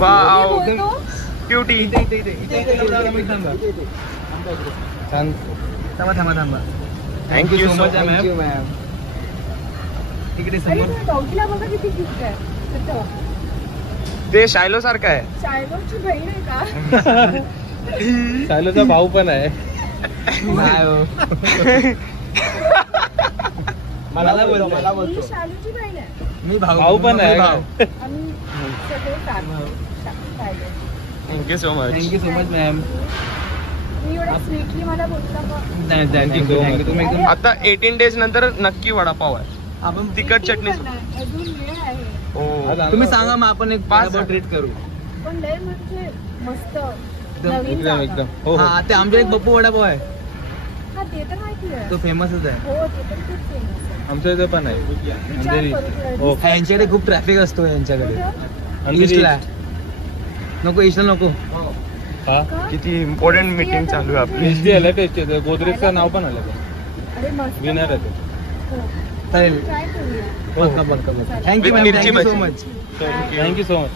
Wow cutie. छान. थांबा. Thank you so much ma'am. तिकडे समोर ते शायलो सारखं आहे. शायलोची बहीण आहे का? शायलोचा भाऊ पण आहे. मला बोलतो शालूची बहीण आहे. मी भाऊ पण आहे. आम्ही सगळे thank you so much. Thank you so much ma'am. मी एवढा स्वीटली मला बोलता का? Thank you so much. तुम्ही एकदम. आता 18 डेज नंतर नक्की वडापाव आहे. आपण तिखट चटणी. अजून वेळ आहे. हो तुम्ही सांगा मग आपण एक 5 ट्रीट करू. पण लय म्हणजे मस्त एकदम जागा. एकदम. हो ते आमच्या एक बप्पू वडापाव आहे. हा ते तर माहिती आहे. तो फेमसच आहे. हो ते पण खूप फेमस आहे. आमच्या इथे पण आहे. विचार करू हो. थोडं. यांच्याकडे खूप ट्रॅफिक असतो यांच्याकडे. कुठं? ईस्टला नको. ईस्टला नको. का? किती इम्पॉर्टंट मीटिंग चालू आहे आपली. ईस्ट आलं ते गोदरेजचं नाव पण आलं. अरे मस्त. विनर आहे. हो. चालेल. ट्राय करूया. पक्का. Thank you ma'am. मिरची थँक्यू सो भजी. मच. Thank you so much.